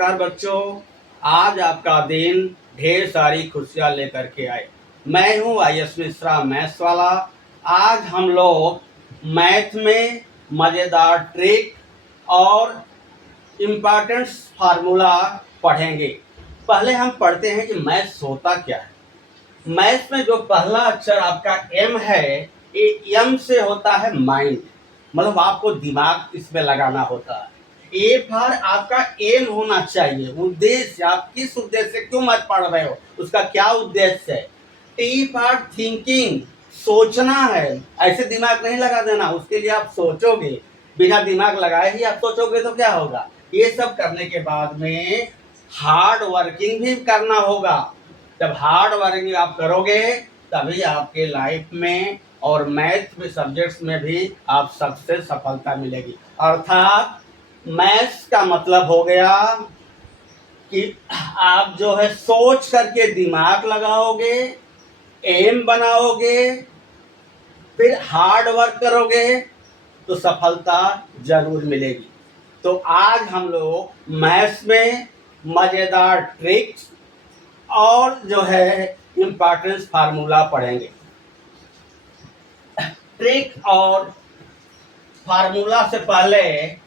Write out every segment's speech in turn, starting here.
नमस्कार बच्चों। आज आपका दिन ढेर सारी खुशियां लेकर के आए। मैं हूं आईएस मिश्रा मैथ्स वाला। आज हम लोग मैथ में मज़ेदार ट्रिक और इम्पॉर्टेंट फार्मूला पढ़ेंगे। पहले हम पढ़ते हैं कि मैथ्स होता क्या है। मैथ्स में जो पहला अक्षर आपका एम है, ये एम से होता है माइंड, मतलब आपको दिमाग इसमें लगाना होता है। ए फॉर आपका एम होना चाहिए, उद्देश्य, आप किस उद्देश्य से क्यों मैथ पढ़ रहे हो, उसका क्या उद्देश्य है। टी फॉर थिंकिंग, सोचना है, ऐसे दिमाग नहीं लगा देना, उसके लिए आप सोचोगे, बिना दिमाग लगाए ही आप सोचोगे तो क्या होगा। ये सब करने के बाद में हार्ड वर्किंग भी करना होगा। जब हार्ड वर्किंग आप करोगे तभी आपके लाइफ में और मैथ में सब्जेक्ट्स में भी आप सबसे सफलता मिलेगी। अर्थात मैथ्स का मतलब हो गया कि आप जो है सोच करके दिमाग लगाओगे, एम बनाओगे, फिर हार्ड वर्क करोगे तो सफलता जरूर मिलेगी। तो आज हम लोग मैथ्स में मज़ेदार ट्रिक्स और जो है इम्पॉर्टेंस फार्मूला पढ़ेंगे। ट्रिक और फार्मूला से पहले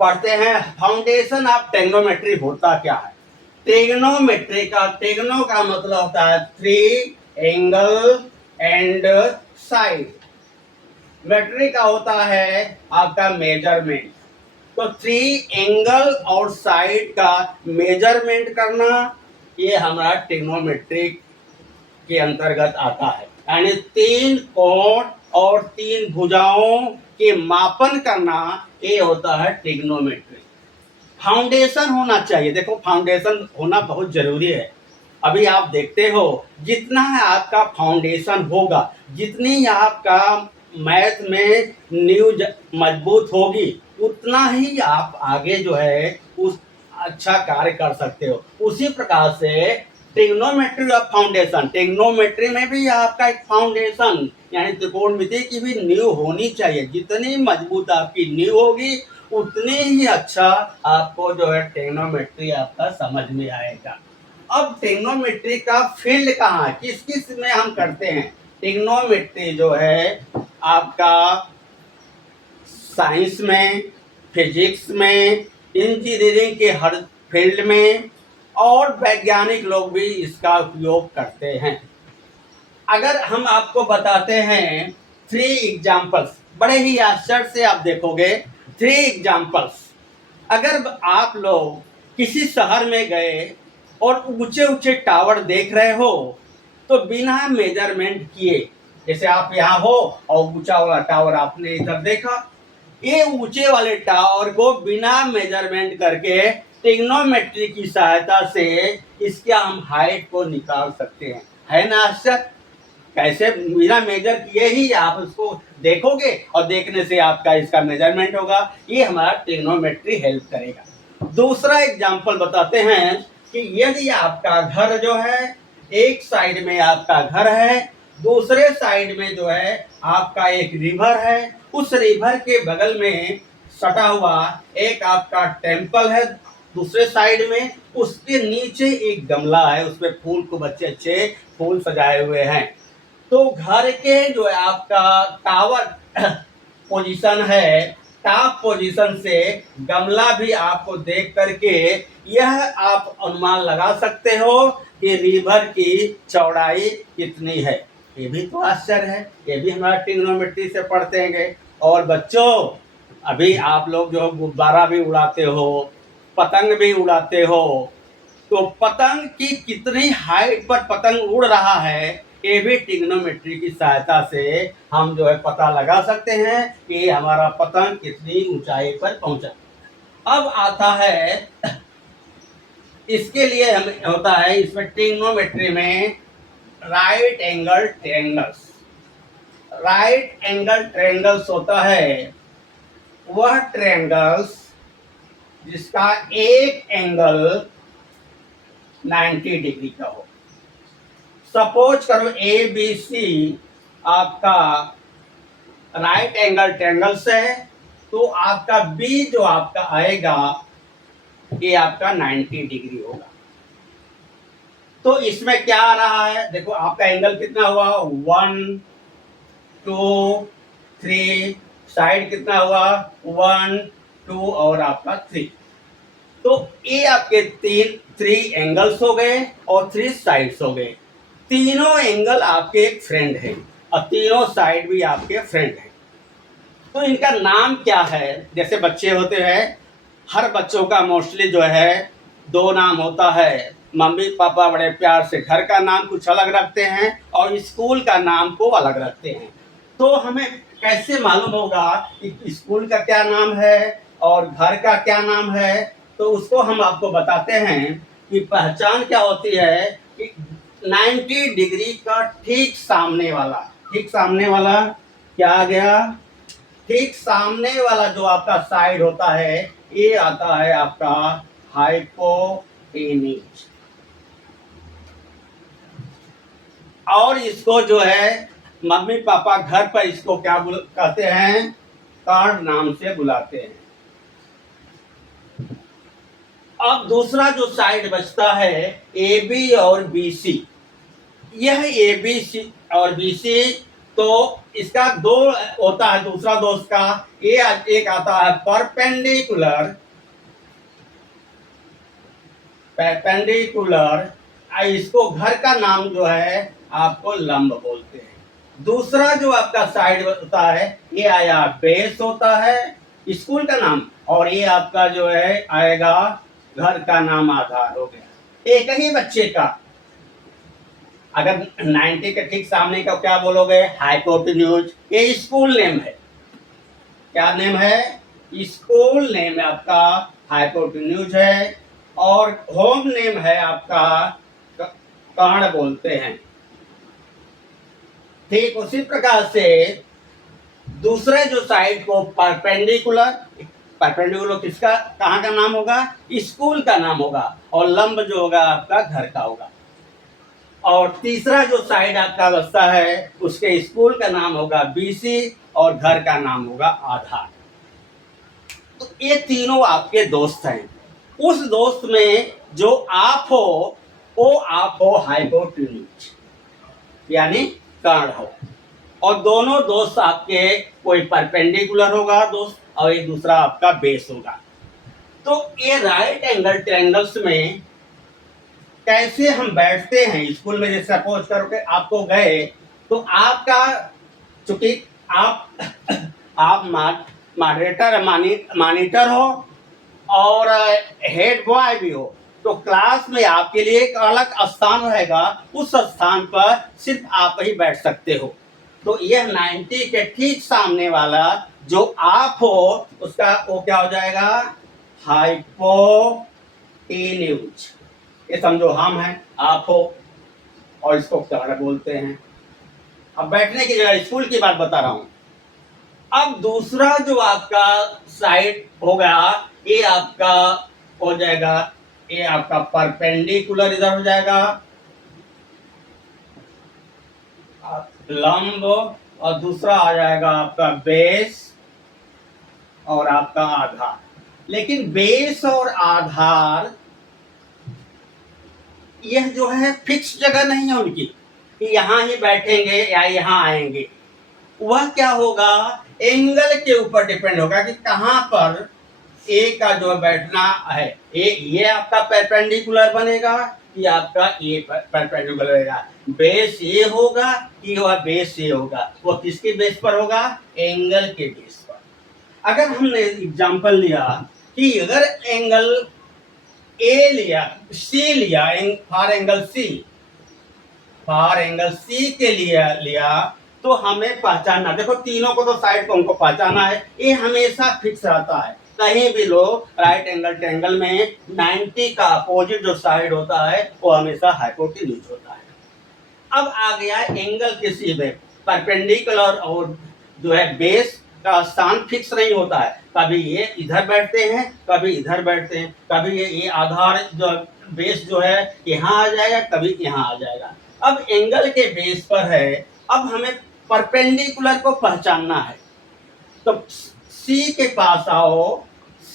पढ़ते हैं फाउंडेशन ऑफ ट्रिग्नोमेट्री होता क्या है। ट्रिग्नोमेट्री का ट्रिग्नो का मतलब होता है थ्री एंगल एंड साइड, मेट्री का होता है आपका मेजरमेंट। तो थ्री एंगल और साइड का मेजरमेंट करना ये हमारा ट्रिग्नोमेट्री के अंतर्गत आता है। यानी तीन कोण और तीन भुजाओं के मापन करना ये होता है ट्रिग्नोमेट्री। फाउंडेशन होना चाहिए, देखो फाउंडेशन होना बहुत जरूरी है। अभी आप देखते हो जितना आपका फाउंडेशन होगा, जितनी आपका मैथ में नींव मजबूत होगी, उतना ही आप आगे जो है उस अच्छा कार्य कर सकते हो। उसी प्रकार से ट्रिग्नोमेट्री ऑफ फाउंडेशन, ट्रिग्नोमेट्री में भी आपका एक फाउंडेशन यानी त्रिकोणमिति की भी नींव होनी चाहिए। जितनी मजबूत आपकी नींव होगी उतनी ही अच्छा आपको जो है ट्रिग्नोमेट्री आपका समझ में आएगा। अब ट्रिग्नोमेट्री का फील्ड कहाँ है, किस किस में हम करते हैं। ट्रिग्नोमेट्री जो है आपका साइंस में, फिजिक्स में, इंजीनियरिंग के हर फील्ड में, और वैज्ञानिक लोग भी इसका उपयोग करते हैं। अगर हम आपको बताते हैं थ्री एग्जाम्पल्स, बड़े ही आश्चर्य से आप देखोगे। थ्री एग्जाम्पल्स, अगर आप लोग किसी शहर में गए और ऊंचे ऊंचे टावर देख रहे हो तो बिना मेजरमेंट किए, जैसे आप यहाँ हो और ऊंचा वाला टावर आपने इधर देखा, ये ऊंचे वाले टावर को बिना मेजरमेंट करके ट्रिग्नोमेट्री की सहायता से इसके हम हाइट को निकाल सकते हैं। है ना आश्चर्य, कैसे बिना मेजर किए ही आप उसको देखोगे और देखने से आपका इसका मेजरमेंट होगा। ये हमारा ट्रिग्नोमेट्री हेल्प करेगा। दूसरा एग्जांपल बताते हैं कि यदि आपका घर जो है, एक साइड में आपका घर है, दूसरे साइड में जो है आपका एक रिवर है, उस रिवर के बगल में सटा हुआ एक आपका टेम्पल है, दूसरे साइड में उसके नीचे एक गमला है, उसमें फूल को अच्छे अच्छे फूल सजाए हुए हैं। तो घर के जो है आपका टावर पोजीशन है, टॉप पोजीशन से गमला भी आपको देख करके यह आप अनुमान लगा सकते हो कि रिवर की चौड़ाई कितनी है। ये भी तो आश्चर्य है, ये भी हमारा ट्रिग्नोमेट्री से पढ़ते हैं। और बच्चों, अभी आप लोग जो गुब्बारा भी उड़ाते हो, पतंग भी उड़ाते हो, तो पतंग की कितनी हाइट पर पतंग उड़ रहा है ये भी ट्रिग्नोमेट्री की सहायता से हम जो है पता लगा सकते हैं कि हमारा पतंग कितनी ऊंचाई पर पहुंचा। अब आता है, इसके लिए हम होता है इसमें ट्रिग्नोमेट्री में right angle triangles. Right angle triangles होता है वह ट्रायंगल्स जिसका एक एंगल 90 डिग्री का हो। सपोज करो ए बी सी आपका राइट एंगल ट्रायंगल्स है, तो आपका बी जो आपका आएगा ये आपका 90 डिग्री होगा। तो इसमें क्या आ रहा है, देखो आपका एंगल कितना हुआ, 1 2 3, साइड कितना हुआ, 1 2 और आपका 3। तो ये आपके 3 एंगल्स हो गए और 3 साइड्स हो गए। तीनों एंगल आपके एक फ्रेंड हैं और तीनों साइड भी आपके फ्रेंड हैं। तो इनका नाम क्या है, जैसे बच्चे होते हैं, हर बच्चों का मोस्टली जो है 2 नाम होता है। मम्मी पापा बड़े प्यार से घर का नाम कुछ अलग रखते हैं और स्कूल का नाम को अलग रखते हैं। तो हमें कैसे मालूम होगा कि स्कूल का क्या नाम है और घर का क्या नाम है, तो उसको हम आपको बताते हैं कि पहचान क्या होती है कि 90 डिग्री का ठीक सामने वाला क्या आ गया, ठीक सामने वाला जो आपका साइड होता है ये आता है आपका हाइपोटेन्यूज। और इसको जो है मम्मी पापा घर पर इसको क्या कहते हैं, कर्ण नाम से बुलाते हैं। अब दूसरा जो साइड बचता है ए बी और बी सी। यह ए बी सी और बी सी, तो इसका 2 होता है, दूसरा दोस्त का एक आता है परपेंडिकुलर, इसको घर का नाम जो है आपको लंब बोलते हैं। दूसरा जो आपका साइड होता है ये आया बेस होता है स्कूल का नाम, और ये आपका जो है आएगा घर का नाम, आधार हो गया। एक ही बच्चे का अगर 90 के ठीक सामने का क्या बोलोगे, हाइपोटेन्यूज। ये स्कूल नेम है, क्या नेम है, स्कूल नेम है आपका हाइपोटेन्यूज है, और होम नेम है आपका कर्ण बोलते हैं। ठीक उसी प्रकार से दूसरे जो साइड को परपेंडिकुलर किसका कहाँ का नाम होगा, स्कूल का नाम होगा, और लंब जो होगा आपका घर का होगा। और तीसरा जो साइड आपका बचता है उसके स्कूल का नाम होगा बीसी और घर का नाम होगा आधार। तो ये तीनों आपके दोस्त हैं। उस दोस्त में जो आप हो वो आप हो हाइपोटेन्यूज यानी कर्ण हो, और दोनों दोस्त आपके कोई परपेंडिकुलर होगा दोस्त और एक दूसरा आपका बेस होगा। तो ये राइट एंगल ट्रायंगल्स में कैसे हम बैठते हैं स्कूल में, जैसे सपोज करो कि आपको गए तो आपका, चूंकि आप मॉडरेटर मॉनिटर हो और हेड बॉय भी हो, तो क्लास में आपके लिए एक अलग स्थान रहेगा, उस स्थान पर सिर्फ आप ही बैठ सकते हो। तो यह 90 के ठीक सामने वाला जो आप हो उसका वो क्या हो जाएगा, हाइपोटेन्यूज। ये समझो हम हैं, आप हो, और इसको कर्ण बोलते हैं। अब बैठने की जगह स्कूल की बात बता रहा हूं। अब दूसरा जो आपका साइड होगा ये आपका हो जाएगा, ये आपका परपेंडिकुलर इधर हो जाएगा लंब, और दूसरा आ जाएगा आपका बेस और आपका आधार। लेकिन बेस और आधार यह जो है फिक्स जगह नहीं है उनकी कि यहाँ ही बैठेंगे या यहाँ आएंगे। वह क्या होगा, एंगल के ऊपर डिपेंड होगा कि कहाँ पर ए का जो बैठना है। ये आपका परपेंडिकुलर बनेगा कि आपका ए परपेंडिकुलर बनेगा, बेस ये होगा कि वह बेस ये होगा। वह किसके बेस पर होगा, एंगल के बेस पर। अगर हमने एग्जांपल लिया कि अगर एंगल ए लिया, सी लिया, फॉर एंगल सी के लिए लिया, तो हमें पहचानना, देखो तीनों को तो साइड को हमको पहचाना है, ये हमेशा फिक्स रहता है। कहीं भी लो राइट एंगल ट्रायंगल में 90 का अपोजिट जो साइड होता है वो हमेशा हाइपोटेन्यूज होता है। अब आ गया एंगल के सीधे परपेंडिकुलर, और जो है बेस का स्थान फिक्स नहीं होता है, कभी ये इधर बैठते हैं कभी इधर बैठते हैं, कभी ये आधार जो बेस जो है यहाँ आ जाएगा कभी यहाँ आ जाएगा। अब एंगल के बेस पर है, अब हमें परपेंडिकुलर को पहचानना है। तो सी के पास आओ,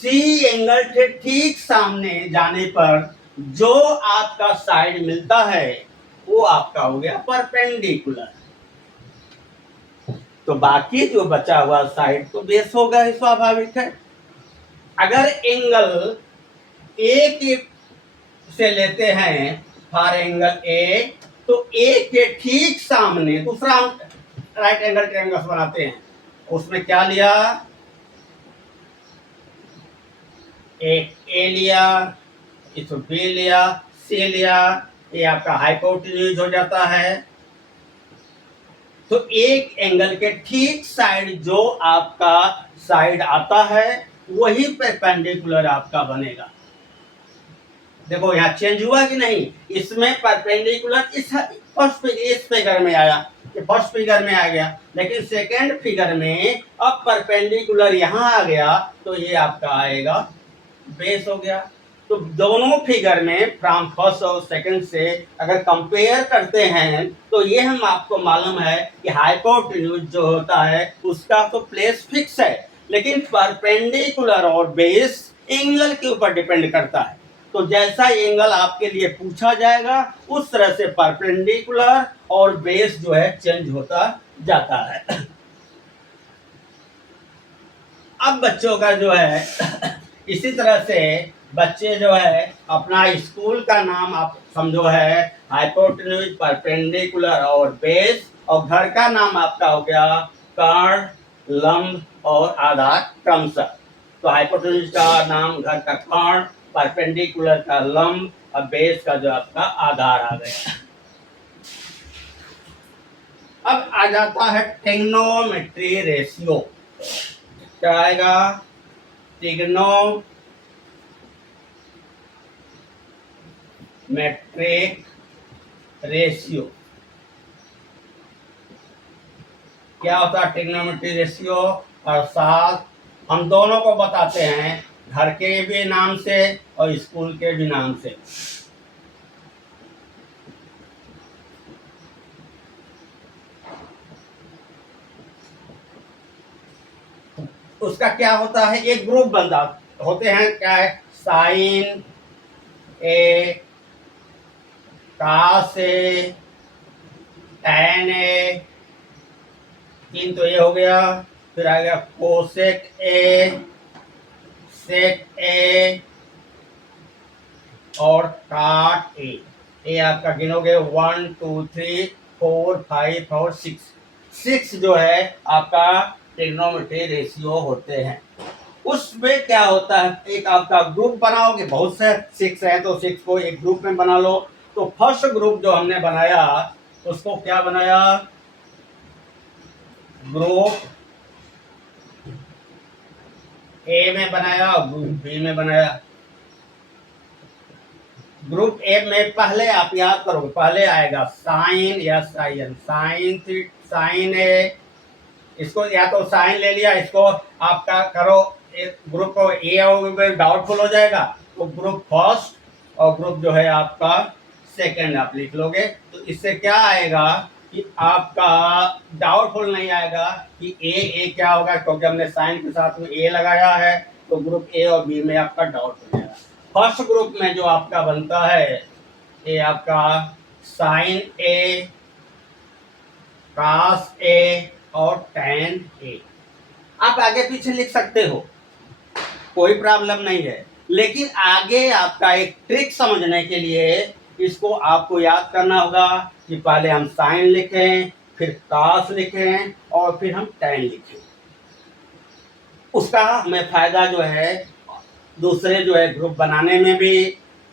सी एंगल के ठीक सामने जाने पर जो आपका साइड मिलता है वो आपका हो गया परपेंडिकुलर। तो बाकी जो बचा हुआ साइड तो बेस होगा ही, स्वाभाविक है। अगर एंगल ए के से लेते हैं फॉर एंगल ए, तो ए के ठीक सामने दूसरा हम राइट एंगल ट्रायंगल बनाते हैं, उसमें क्या लिया, एक ए लिया, इसको बी लिया, सी लिया, ये आपका हाइपोटेन्यूज हो जाता है। तो एक एंगल के ठीक साइड जो आपका साइड आता है वही परपेंडिकुलर आपका बनेगा। देखो यहाँ चेंज हुआ कि नहीं, इसमें परपेंडिकुलर इस फिगर में आया, फर्स्ट फिगर में आ गया, लेकिन सेकेंड फिगर में अब परपेंडिकुलर यहाँ आ गया तो ये आपका आएगा बेस हो गया। तो दोनों फिगर में फ्रॉम फर्स्ट और सेकंड से अगर कंपेयर करते हैं तो ये हम आपको मालूम है कि हाइपोटेन्यूज जो होता है उसका तो प्लेस फिक्स है, लेकिन परपेंडिकुलर और बेस एंगल के ऊपर डिपेंड करता है। तो जैसा एंगल आपके लिए पूछा जाएगा उस तरह से परपेंडिकुलर और बेस जो है चेंज होता जाता है। अब बच्चों का जो है इसी तरह से बच्चे जो है अपना स्कूल का नाम आप समझो है हाइपोटेन्यूज, परपेंडिकुलर और बेस, और घर का नाम आपका हो गया कर्ण, लंब और आधार क्रमशः। तो हाइपोटेन्यूज का नाम घर का कर्ण, परपेंडिकुलर का लंब और बेस का जो आपका आधार आ गया। अब आ जाता है ट्रिग्नोमेट्री रेशियो। क्या आएगा, ट्रिग्नोमेट्रिक रेशियो। क्या होता है ट्रिग्नोमेट्री रेशियो? अर्थात हम दोनों को बताते हैं, घर के भी नाम से और स्कूल के भी नाम से। उसका क्या होता है, एक ग्रुप बनता होते हैं, क्या है, sine A, cos A, tan A, तीन तो ये हो गया, फिर आ गया कोसेक ए, सेक ए और काट ए। ये आपका गिनोगे 1 2 3 4 5 और 6 जो है आपका ट्रिग्नोमेट्री रेशियो होते हैं। उसमें क्या होता है, एक आपका ग्रुप बनाओगे, बहुत से 6 है तो 6 को एक ग्रुप में बना लो। तो फर्स्ट ग्रुप जो हमने बनाया उसको क्या बनाया, ग्रुप ए में बनाया और ग्रुप बी में बनाया। ग्रुप ए में पहले आप याद करोगे, पहले आएगा साइन या साइन, साइन ए, इसको या तो साइन ले लिया, इसको आपका करो ग्रुप को ए और डाउटफुल हो जाएगा, तो ग्रुप फर्स्ट और ग्रुप जो है आपका सेकंड आप लिख लोगे। तो इससे क्या आएगा कि आपका डाउटफुल नहीं आएगा कि ए क्या होगा, क्योंकि हमने साइन के साथ में ए लगाया है, तो ग्रुप ए और बी में आपका डाउट हो जाएगा। फर्स्ट ग्रुप में जो आपका बनता है ये आपका साइन ए, कास ए और टैन ए। आप आगे पीछे लिख सकते हो, कोई प्रॉब्लम नहीं है, लेकिन आगे आपका एक ट्रिक समझने के लिए इसको आपको याद करना होगा कि पहले हम साइन लिखें, फिर कास लिखें और फिर हम टैन लिखें। उसका हमें फायदा जो है दूसरे जो है ग्रुप बनाने में भी,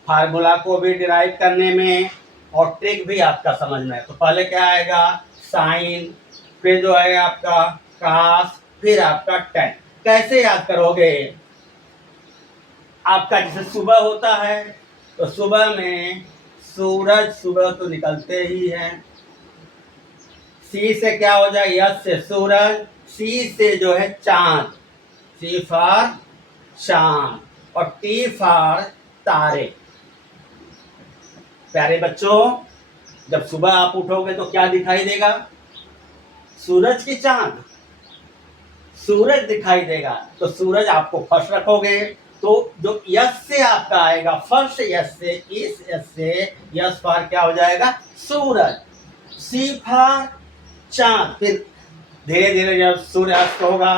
फार्मूला को भी डिराइव करने में और ट्रिक भी आपका समझ में है। तो पहले क्या आएगा, साइन, फिर जो है आपका कास, फिर आपका टैन। कैसे याद करोगे, आपका जैसे सुबह होता है तो सुबह में सूरज सुबह तो निकलते ही हैं, सी से क्या हो जाए, यस से सूरज, सी से जो है चांद, सी फॉर चांद और टी फॉर तारे। प्यारे बच्चों, जब सुबह आप उठोगे तो क्या दिखाई देगा, सूरज की चांद, सूरज दिखाई देगा तो सूरज आपको फर्स्ट रखोगे, तो जो यस से आपका आएगा फर्स्ट यस से, इस यस से यस फॉर क्या हो जाएगा सूरज, सी फॉर चांद। फिर धीरे धीरे जब सूर्यास्त होगा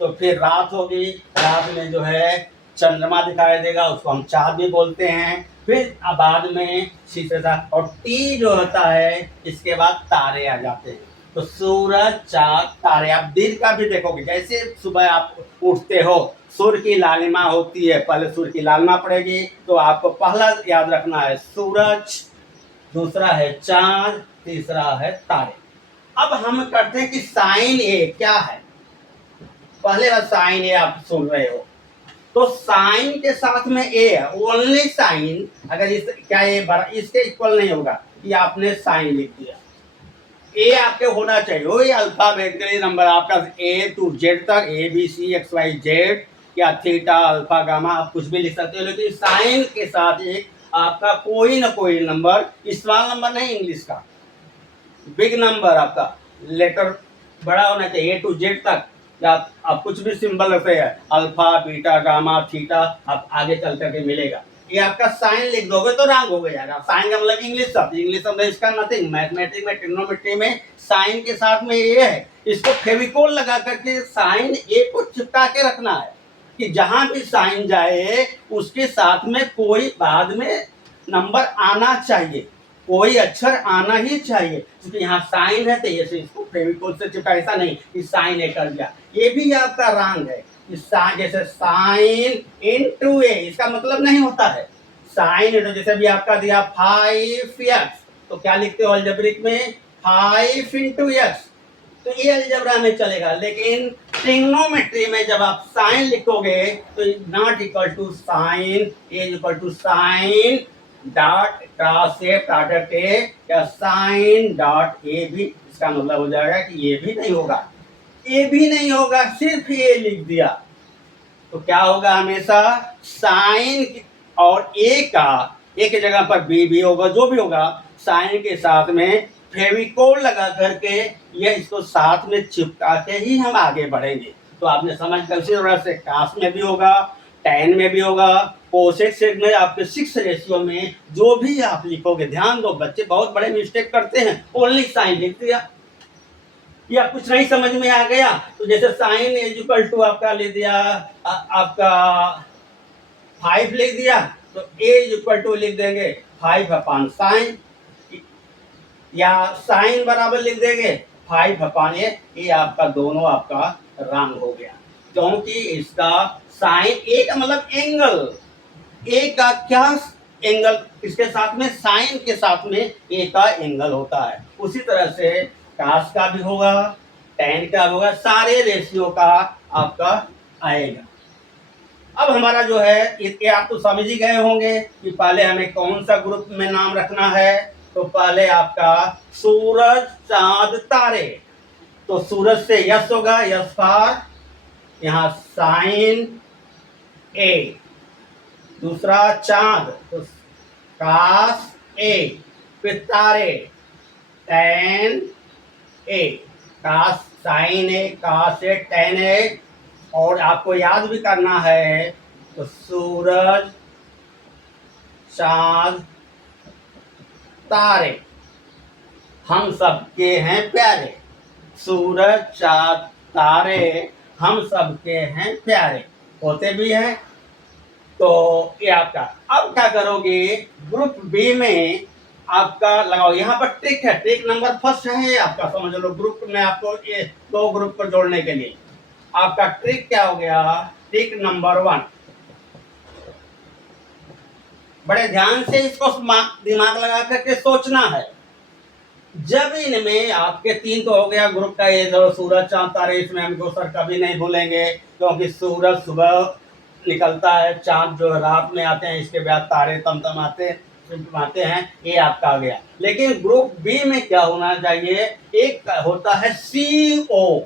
तो फिर रात होगी, रात में जो है चंद्रमा दिखाई देगा, उसको हम चाँद भी बोलते हैं। फिर बाद में शीशे सा, और टी जो होता है इसके बाद तारे आ जाते हैं। तो सूरज चाँद तारे, आप दिन का भी देखोगे, जैसे सुबह आप उठते हो सूर्य की लालिमा होती है, पहले सूर्य की लालिमा पड़ेगी, तो आपको पहला याद रखना है सूरज, दूसरा है चाँद, तीसरा है तारे। अब हम करते हैं कि साइन ए क्या है। पहले बार साइन ए आप सुन रहे हो, तो साइन के साथ में ए है, ओनली साइन। अगर इस क्या ये बड़ा इसके इक्वल नहीं होगा, ये आपने साइन लिख दिया। ए आपके होना चाहिए, वही अल्फाबेटिकली नंबर आपका ए टू जेड तक, A B C X Y Z, या थीटा अल्फा गामा, आप कुछ भी लिख सकते हो, लेकिन साइन के साथ एक आपका कोई ना कोई नंबर, स्मॉल नंबर नहीं, इंग्लिश का बिग नंबर आपका लेटर बड़ा होना चाहिए, ए टू जेड तक। आप कुछ भी सिंबल रखते हैं, अल्फा बीटा गामा थीटा, आप आगे चल करके मिलेगा। ये आपका साइन लिख दोगे तो रंग हो जाएगा। साइन का मतलब इंग्लिश शब्द, इंग्लिश शब्द इसका नथिंग। मैथमेटिक्स में ट्रिग्नोमेट्री में साइन के साथ में ये है, इसको फेविकोल लगा करके साइन ए को चिपका के रखना है कि जहां भी साइन जाए उसके साथ में कोई बाद में नंबर आना चाहिए, कोई अक्षर आना ही चाहिए, क्योंकि यहाँ साइन है तो ये इसको फेविकोल से चिपका, ऐसा नहीं कि साइन ए कर दिया। ये भी आपका रंग है, जैसे साइन इनटू ए, इसका मतलब नहीं होता है साइन इनटू, जैसे भी आपका दिया 5x, तो क्या लिखते हो अलजेब्रिक में 5 इंटू एक्स, तो ये अलजेब्रा में चलेगा। लेकिन ट्रिग्नोमेट्री में जब आप साइन लिखोगे तो not equal to sine, A equal to sine dot cross A product A, या साइन डॉट ए भी, इसका मतलब हो जाएगा कि ये भी नहीं होगा, ए भी नहीं होगा, सिर्फ ए लिख दिया। तो क्या होगा, हमेशा साइन और ए का, ए की जगह पर बी भी होगा, जो भी होगा साइन के साथ में फेविकोल लगा करके ये इसको साथ में चिपका के ही हम आगे बढ़ेंगे। तो आपने समझ कर, उसी तरह से कास में भी होगा, टेन में भी होगा, कोसेक सेक में, आपके 6 रेशियो में जो भी आप लिखोगे, ध्यान दो बच्चे बहुत बड़े मिस्टेक करते हैं, ओनली साइन लिख दिया, या कुछ नहीं समझ में आ गया तो जैसे साइन इज इक्वल टू आपका लिख दिया, आपका 5 लिख दिया, तो ए इज इक्वल टू लिख देंगे 5 अपॉन साइन, या साइन बराबर लिख देंगे 5 अपॉन ए, ये आपका दोनों आपका रंग हो गया, क्योंकि इसका साइन ए का मतलब एंगल, ए का क्या एंगल, इसके साथ में साइन के साथ में ए का एंगल होता है। उसी तरह से कास का भी होगा, टेन का होगा, सारे रेशियो का आपका आएगा। अब हमारा जो है इसके आप तो समझ ही गए होंगे कि पहले हमें कौन सा ग्रुप में नाम रखना है। तो पहले आपका सूरज चांद तारे, तो सूरज से यस होगा, यस फॉर यहाँ साइन ए, दूसरा चांद तो कास ए, फिर तारे टेन ए, कास साइन ए, कास ए, टेन ए, और आपको याद भी करना है तो सूरज चांद तारे हम सबके हैं प्यारे, सूरज चांद तारे हम सबके हैं प्यारे, होते भी हैं। तो ये आपका, अब क्या करोगे, ग्रुप बी में आपका लगाओ, यहाँ पर ट्रिक है, ट्रिक नंबर फर्स्ट है आपका, समझ लो ग्रुप में आपको ये 2 ग्रुप को जोड़ने के लिए आपका ट्रिक क्या हो गया, ट्रिक नंबर 1, बड़े ध्यान से इसको दिमाग लगा करके सोचना है। जब इनमें आपके 3 तो हो गया ग्रुप का, ये जो सूरज चांद तारे, इसमें हमको सर कभी नहीं भूलेंगे, क्योंकि सूरज सुबह निकलता है, चांद जो रात में आते हैं, इसके बाद तारे तमतमाते हैं, ये आपका आ गया। लेकिन ग्रुप बी में क्या होना चाहिए, एक होता है सीओ,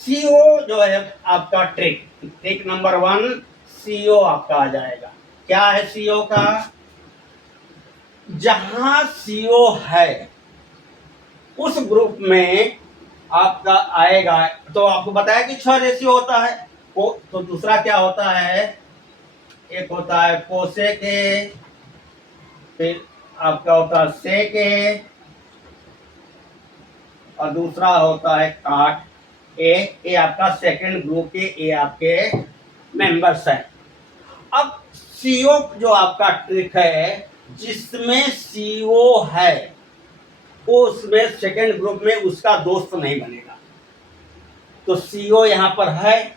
सीओ जो है आपका ट्रिक नंबर 1 सीओ आपका आ जाएगा। क्या है सीओ का, जहां सीओ है उस ग्रुप में आपका आएगा, तो आपको बताया कि 6 रेशियो होता है। तो दूसरा क्या होता है, एक होता है कोसेक ए, फिर आपका होता है सेक ए, और दूसरा होता है काट ए। ये आपका सेकंड ग्रुप के ए आपके मेंबर्स हैं। अब सीओ जो आपका ट्रिक है, जिसमें सीओ है वो उसमें सेकंड ग्रुप में उसका दोस्त नहीं बनेगा। तो सीओ यहाँ पर है,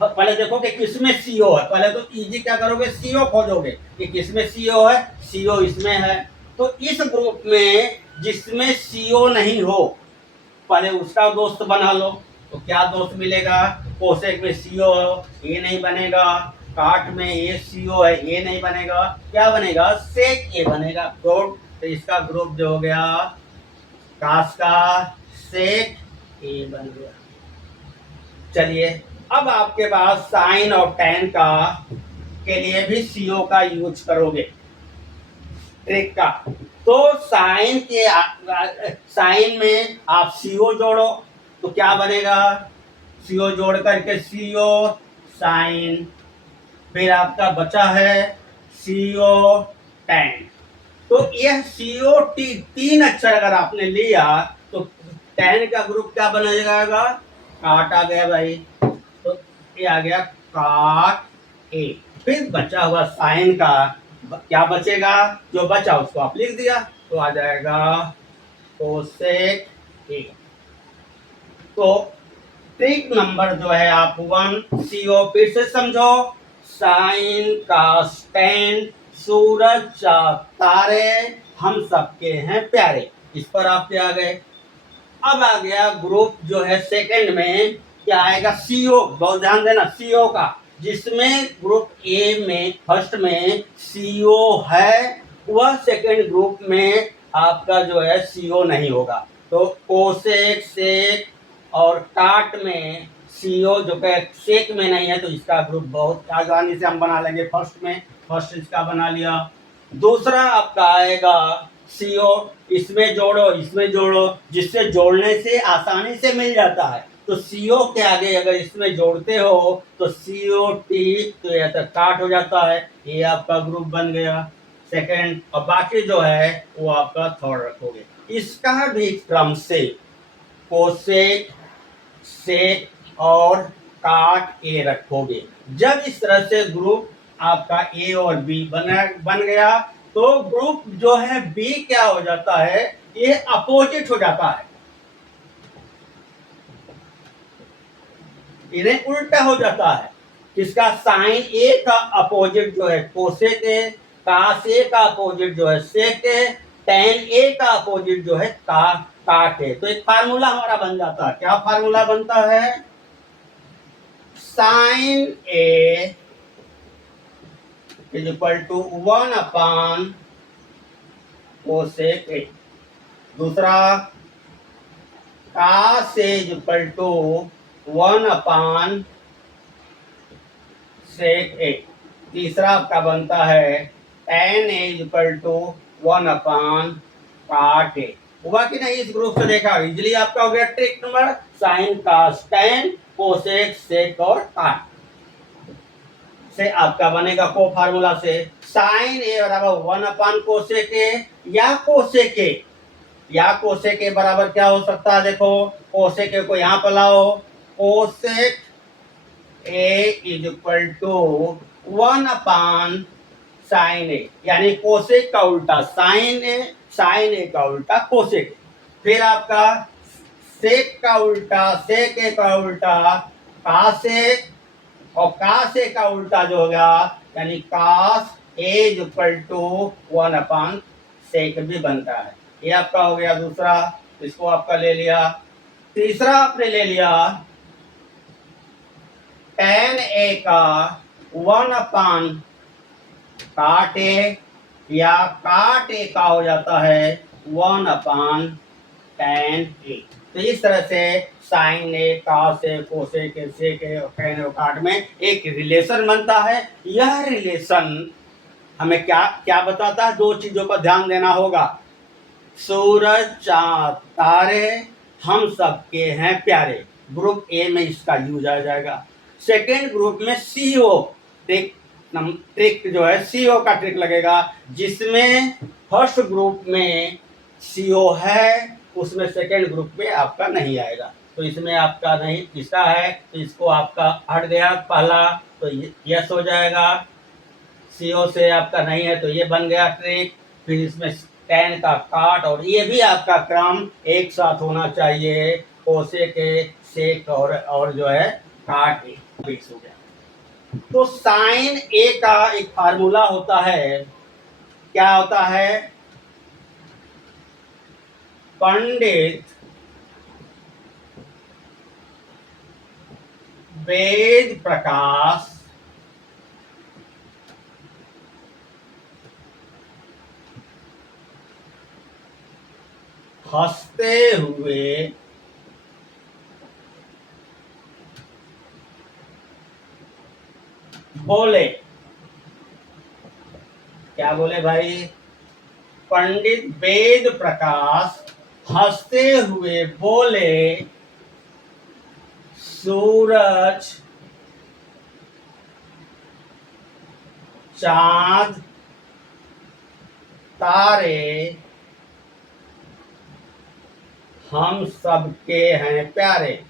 पहले देखो कि किसमें सीओ है। पहले तो इजी क्या करोगे, सीओ खोजोगे कि किसमें सीओ है। सीओ इसमें है, तो इस ग्रुप में जिसमें सीओ नहीं हो पहले उसका दोस्त बना लो। तो क्या दोस्त मिलेगा, कोसेक में सीओ ये नहीं बनेगा, काट में ये सीओ है ये नहीं बनेगा, क्या बनेगा, सेक ये बनेगा। गुड, तो इसका ग्रुप जो हो गया कास का सेक ए बन गया। चलिए, अब आपके पास साइन और टेन का के लिए भी सीओ का यूज करोगे ट्रिक का। तो साइन में आप सीओ जोड़ो, तो क्या बनेगा, सीओ जोड़ करके सीओ साइन, फिर आपका बचा है सीओ टेन। तो यह सीओ टी तीन अक्षर अगर आपने लिया तो टेन का ग्रुप क्या बना जाएगा, काट आ गया भाई, तो ये आ गया काट ए। फिर बचा हुआ साइन का क्या बचेगा, जो बचा उसको आप लिख दिया, तो आ जाएगा कोसेक ए। तो ट्रिक नंबर जो है आप 1 सीओ फिर से समझो, साइन कास टेन, सूरज चाँद तारे हम सबके हैं प्यारे, इस पर आप क्या आ गए। अब आ गया ग्रुप जो है सेकंड में, क्या आएगा, सीओ। बहुत ध्यान देना, सीओ का, जिसमें ग्रुप ए में फर्स्ट में सीओ है, वह सेकंड ग्रुप में आपका जो है सीओ नहीं होगा। तो कोसेक सेक और काट में सीओ जो है सेक में नहीं है, तो इसका ग्रुप बहुत आसानी से हम बना लेंगे। फर्स्ट में फर्स्ट इसका बना लिया। दूसरा आपका आएगा सीओ, इसमें जोड़ो, जिससे जोड़ने से आसानी से मिल जाता है। तो सीओ के आगे अगर इसमें जोड़ते हो तो सीओ टी, तो यह तक काट हो जाता है, ये आपका ग्रुप बन गया सेकंड। और बाकी जो है वो आपका थर्ड रखोगे। इसका भी क्रम से कोसेक सेक और काट ए रखोगे। जब इस तरह से ग्रुप आपका ए और बी बन गया, तो ग्रुप जो है बी क्या हो जाता है, ये अपोजिट हो जाता है, इन्हें उल्टा हो जाता है। किसका, साइन ए का अपोजिट जो है कोसेक ए, कास ए का अपोजिट जो है सेक ए, टेन ए का अपोजिट जो है काट ए। तो एक फार्मूला हमारा बन जाता है। क्या फार्मूला बनता है, sine A is equal to 1 upon cosec A. दूसरा cos A is equal to 1 upon sec A. तीसरा आपका बनता है tan A is equal to 1 upon cot A. हुआ कि नहीं, इस ग्रुप से देखा इजिली आपका हो गया ट्रिक नंबर, साइन कास टेन कोसेक सेक और काट से आपका बनेगा को फार्मूला से साइन ए बराबर 1 अपॉन कोसेक ए, या कोसेक ए, या कोसेक ए बराबर क्या हो सकता है, देखो कोसेक ए को यहाँ पर लाओ, cosec A is equal to 1 upon sine A, यानी कोसेक का उल्टा साइन ए, साइन ए का उल्टा कोसेक। फिर आपका सेक का उल्टा सेक ए का उल्टा कासेक, और कास ए का उल्टा जो हो गया यानी cos A is equal to 1 upon sec भी बनता है। ये आपका हो गया दूसरा, इसको आपका ले लिया। तीसरा आपने ले लिया टेन ए का 1 अपॉन काट ए, या काट ए का हो जाता है 1 अपॉन टेन ए। तो इस तरह से साइन ए, कास ए, कोसेक ए, सेक ए और टेन ए और काट में एक रिलेशन बनता है। यह रिलेशन हमें क्या क्या बताता है, दो चीजों पर ध्यान देना होगा, सूरज चाँद तारे हम सबके हैं प्यारे। ग्रुप ए में इसका यूज आ जाएगा। सेकेंड ग्रुप में सीओ ट्रिक जो है, सीओ का ट्रिक लगेगा, जिसमें फर्स्ट ग्रुप में सीओ है, उसमें सेकेंड ग्रुप में आपका नहीं आएगा। तो इसमें आपका नहीं इसका है, तो इसको आपका हट गया पहला, तो यस हो जाएगा। सीओ से आपका नहीं है तो ये बन गया ट्रिक। फिर इसमें 10 का काट, और ये भी आपका क्रम एक साथ होना चाहिए, कोसे के सेक और जो है काट फिक्स हो गया। तो साइन ए का एक फार्मूला होता है, क्या होता है? पंडित वेद प्रकाश हंसते हुए बोले। क्या बोले भाई? पंडित वेद प्रकाश हंसते हुए बोले, सूरज, चांद, तारे हम सबके हैं प्यारे।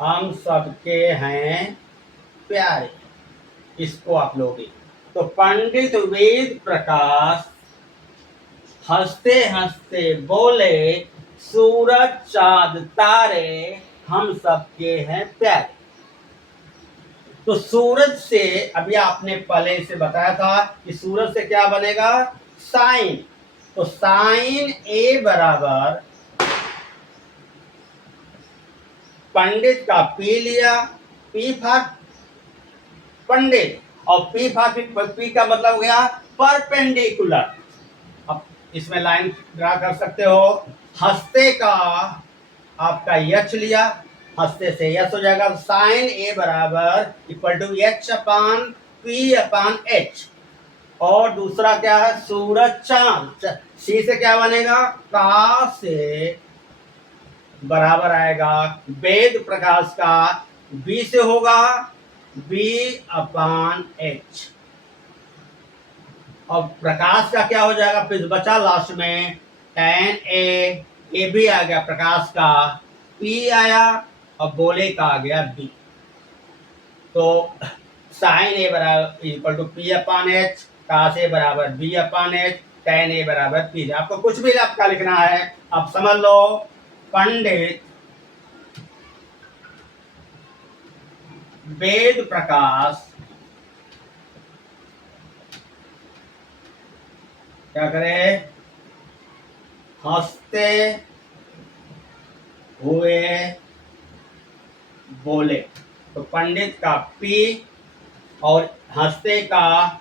हम सबके हैं प्यारे, इसको आप लोगे। तो पंडित वेद प्रकाश हंसते हंसते बोले, सूरज, चांद, तारे हम सबके हैं प्यारे। तो सूरज से अभी आपने पहले से बताया था कि सूरज से क्या बनेगा? साइन। तो साइन ए बराबर पंडित का पी लिया, पी फॉर पंडित, और पी फॉर पी का मतलब हो गया परपेंडिकुलर। अब इसमें लाइन ड्रा कर सकते हो। हंसते का आपका यच लिया, हंसते से यस हो जाएगा। साइन ए बराबर equal to H upon P upon H. और दूसरा क्या है? सूरज, चांद, सी से क्या बनेगा? का से बराबर आएगा वेद प्रकाश का, बी से होगा बी अपान एच। और प्रकाश का क्या हो जाएगा? फिर बचा लास्ट में tan ए भी आ गया प्रकाश का, पी आया, और बोले का आ गया बी। तो साइन ए बराबर equal to P upon H, का से बराबर B upon H, tan A बराबर पी। आपको कुछ भी आपका लिखना है, आप समझ लो। पंडित वेद प्रकाश क्या करे? हंसते हुए बोले। तो पंडित का पी और हंसते का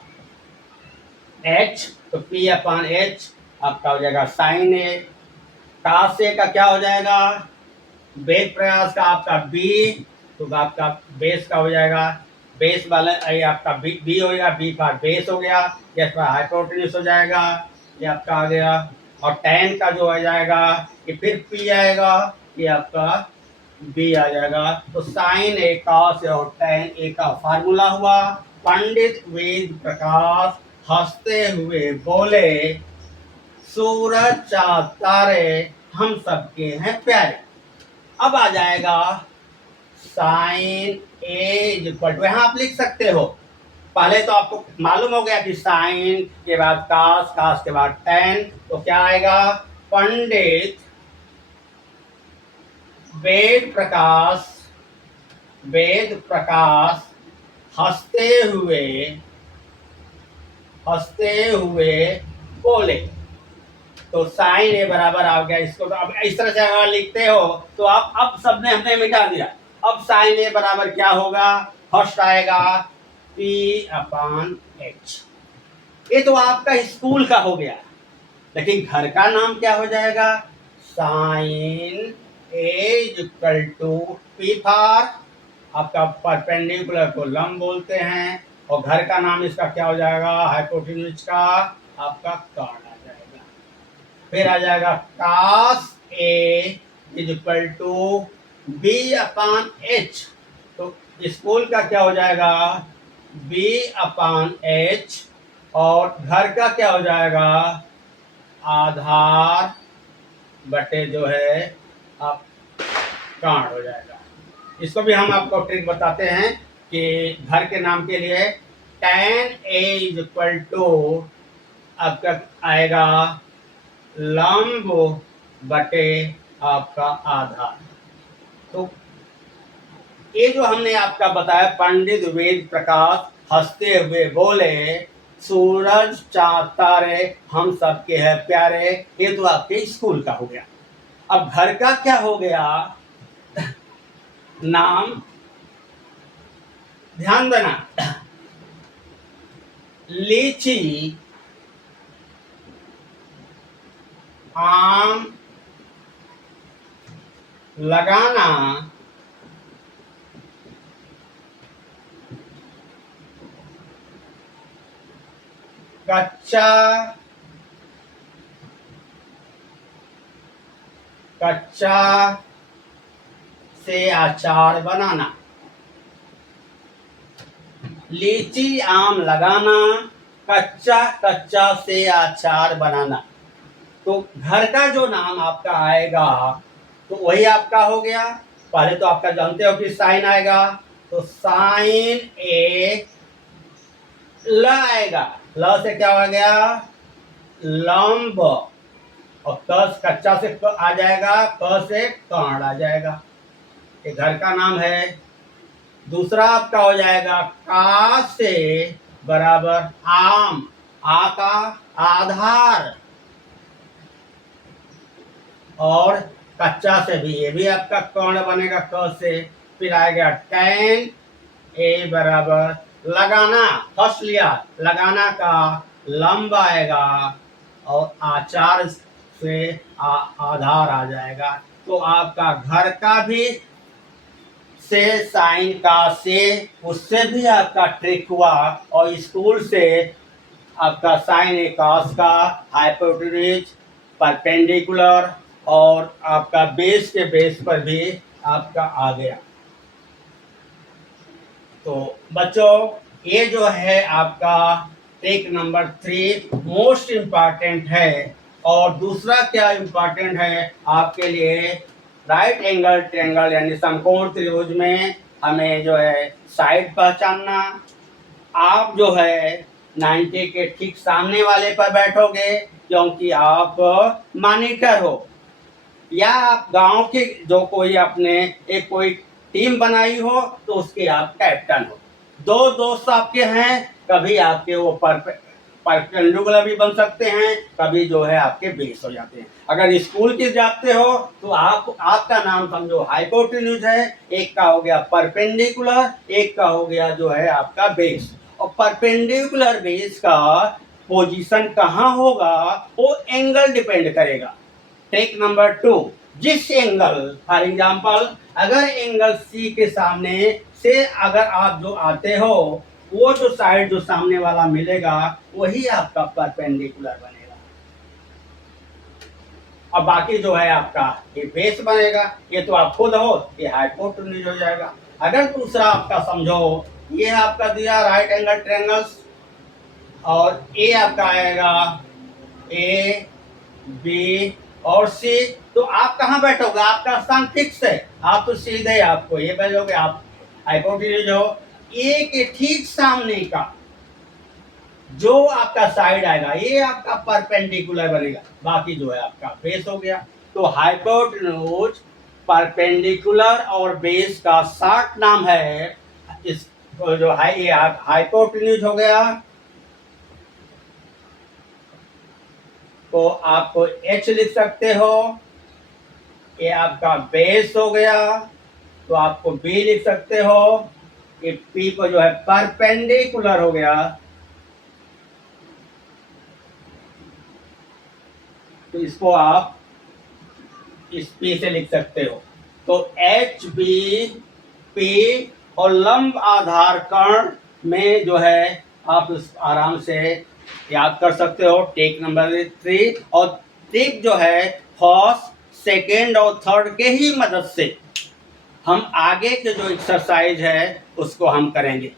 एच, तो पी अपान एच आपका हो जाएगा साइन ए। का से का क्या हो जाएगा? वेद प्रयास का आपका बी, तो आपका बेस का हो जाएगा, बेस वाला ये आपका बी हो गया, बी फॉर बेस हो गया, ये हाइपोटेन्यूस हो जाएगा, ये आपका आ गया। और tan का जो हो जाएगा ये फिर पी आएगा, ये आपका बी आ जाएगा। तो साइन ए का से और tan ए का फार्मूला हुआ। पंडित वेद प्रकाश हंसते हुए बोले, सूरज, चांद, तारे हम सबके हैं प्यारे। अब आ जाएगा साइन ए इक्वल टू, यहां आप लिख सकते हो। पहले तो आपको मालूम हो गया कि साइन के बाद कास, कास के बाद tan, तो क्या आएगा? पंडित वेद प्रकाश, वेद प्रकाश हंसते हुए बोले। तो साइन ए बराबर आ गया। इसको तो अब इस तरह से अगर लिखते हो तो आप अब सबने हमने मिटा दिया। अब साइन ए बराबर क्या होगा? फर्स्ट आएगा पी अपान एच। ये तो आपका स्कूल का हो गया, लेकिन घर का नाम क्या हो जाएगा? Sine A equal to P for आपका परपेंडिकुलर को लंब बोलते हैं, और घर का नाम इसका क्या हो जाएगा? हाइपोटेन्यूज का आपका कॉर्ड आ जाएगा। फिर आ जाएगा cos A is equal to B upon H। तो स्कूल का क्या हो जाएगा B अपान H, और घर का क्या हो जाएगा आधार बटे जो है आप कांड हो जाएगा। इसको भी हम आपको ट्रिक बताते हैं कि घर के नाम के लिए tan A is equal to आपका आएगा लंब बटे आपका आधार। तो ये जो हमने आपका बताया, पंडित वेद प्रकाश हंसते हुए बोले सूरज चांद तारे हम सबके हैं प्यारे। ये तो आपके स्कूल का हो गया। अब घर का क्या हो गया नाम, ध्यान देना, लीची, आम, लगाना, कच्चा, कच्चा से अचार बनाना। लीची आम लगाना, कच्चा कच्चा से अचार बनाना। तो घर का जो नाम आपका आएगा तो वही आपका हो गया। पहले तो आपका जानते हो कि साइन आएगा, तो साइन ए ल आएगा, ल से क्या हो गया लंब, और कस कच्चा से आ जाएगा, क से कांड आ जाएगा। ये घर का नाम है। दूसरा आपका हो जाएगा का से बराबर आम, आ का आधार, और कच्चा से भी ये भी आपका कर्ण बनेगा क से। फिर आएगा टैन ए बराबर लगाना, फंस लिया, लगाना का लंब आएगा, और आचार से आधार आ जाएगा। तो आपका घर का भी से साइन का से, उससे भी आपका ट्रिक हुआ, और स्कूल से आपका साइन ए कॉस का, हाइपोटेन्यूज, परपेंडिकुलर, और आपका बेस के बेस पर भी आपका आ गया। तो बच्चों ये जो है आपका ट्रिक नंबर 3 मोस्ट इम्पॉर्टेंट है। और दूसरा क्या इम्पॉर्टेंट है आपके लिए, राइट एंगल ट्रायंगल यानी समकोण त्रिभुज में हमें जो है साइड पहचानना। आप जो है 90 के ठीक सामने वाले पर बैठोगे क्योंकि आप मॉनिटर हो, या आप गांव के जो कोई अपने एक कोई टीम बनाई हो तो उसके आप कैप्टन हो। दो दोस्त आपके हैं, कभी आपके वो परपेंडिकुलर भी बन सकते हैं, कभी जो है आपके बेस हो जाते हैं। अगर स्कूल के जाते हो तो आपका नाम समझो हाइपोटेन्यूज है, एक का हो गया परपेंडिकुलर, एक का हो गया जो है आपका बेस। और परपेंडिकुलर बेस का पोजीशन कहाँ होगा वो एंगल डिपेंड करेगा। टेक नंबर 2, जिस एंगल फॉर एग्जांपल अगर एंगल सी के सामने से अगर आप जो आते हो, वो जो साइड जो सामने वाला मिलेगा वही आपका परपेंडिकुलर बनेगा। अब बाकी जो है आपका ये बेस बनेगा, ये तो आप खुद हो, ये हाइपोटेन्यूज हो जाएगा। अगर दूसरा आपका समझो, ये आपका दिया राइट एंगल ट्रायंगल्स, और ए आपका आएगा ए बी और सी, तो आप कहाँ बैठोगे, आपका स्थान फिक्स है, आप तो सीधे आपको ये बैठोगे, आप हाइपोटेन्यूज हो। ए के ठीक सामने का जो आपका साइड आएगा ये आपका परपेंडिकुलर बनेगा, बाकी जो है आपका बेस हो गया। तो हाइपोटेन्यूज, परपेंडिकुलर और बेस का शॉर्ट नाम है, इस जो है हाइपोटेन्यूज हो गया, तो आपको H लिख सकते हो। ये आपका बेस हो गया, तो आपको B लिख सकते हो। ये P को जो है परपेंडिकुलर हो गया, तो इसको आप इस P से लिख सकते हो। तो H B P और लंब आधार कर्ण में जो है आप आराम से याद कर सकते हो। टेक नंबर 3 और टिप जो है फर्स्ट, सेकेंड और थर्ड के ही मदद से हम आगे के जो एक्सरसाइज है उसको हम करेंगे।